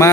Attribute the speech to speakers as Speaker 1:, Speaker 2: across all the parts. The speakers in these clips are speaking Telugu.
Speaker 1: మా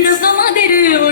Speaker 1: Minda Zamaderu.